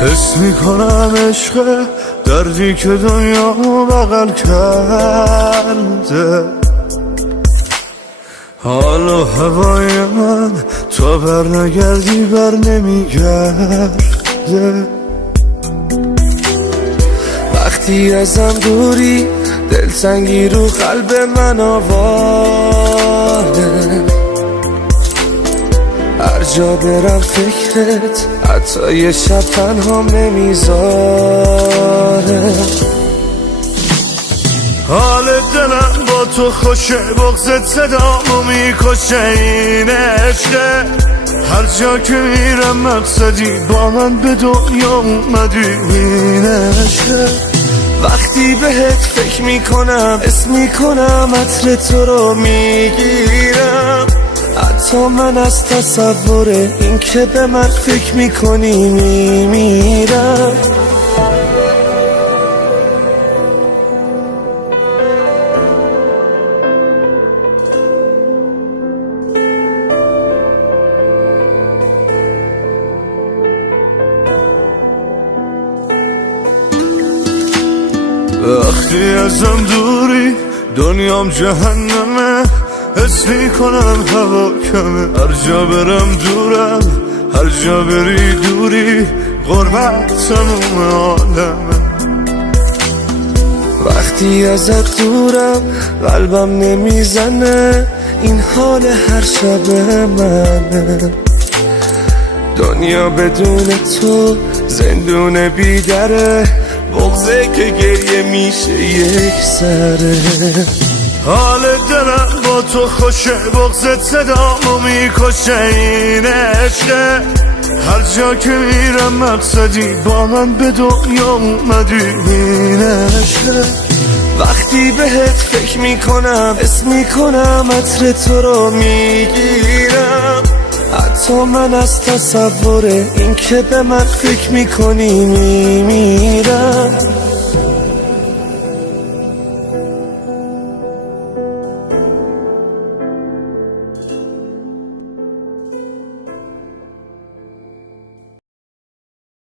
حس میکنم عشق دردی که دنیا بغل کرده، حال و هوای من تا بر نگردی بر نمیگرده. وقتی ازم دوری دلتنگی رو قلب من آواره، هر جا برم فکرت حتی یه شب تنهام نمیذاره. حال دلم با تو خوشه، بغضت صدامو میکشه، این عشقه. هر جا که میرم مقصدی، با من به دنیا اومدی، این عشقه. وقتی بهت فکر میکنم حس میکنم عطر تو رو میگیرم، حتی من از تصور این که به من فکر میکنی میمیرم. وقتی ازم دوری دنیام جهنمه، حس میکنم هوا کمه، هر جا برم دورم، هر جا بری دوری، غربت تموم عالمه. وقتی ازت دورم قلبم نمیزنه، این حال هر شب منه. دنیا بدون تو زندون بیدره، بغضه که گریه میشه یک سره. حال دلم با تو خوشه، بغضت صدامو میکشه، این عشقه. هر جا که میرم مقصدی، با من به دنیا اومدی، این عشقه. وقتی بهت فکر میکنم حس میکنم عطر تو رو میگیرم، حتی من از تصور این که به من فکر میکنی میمیرم.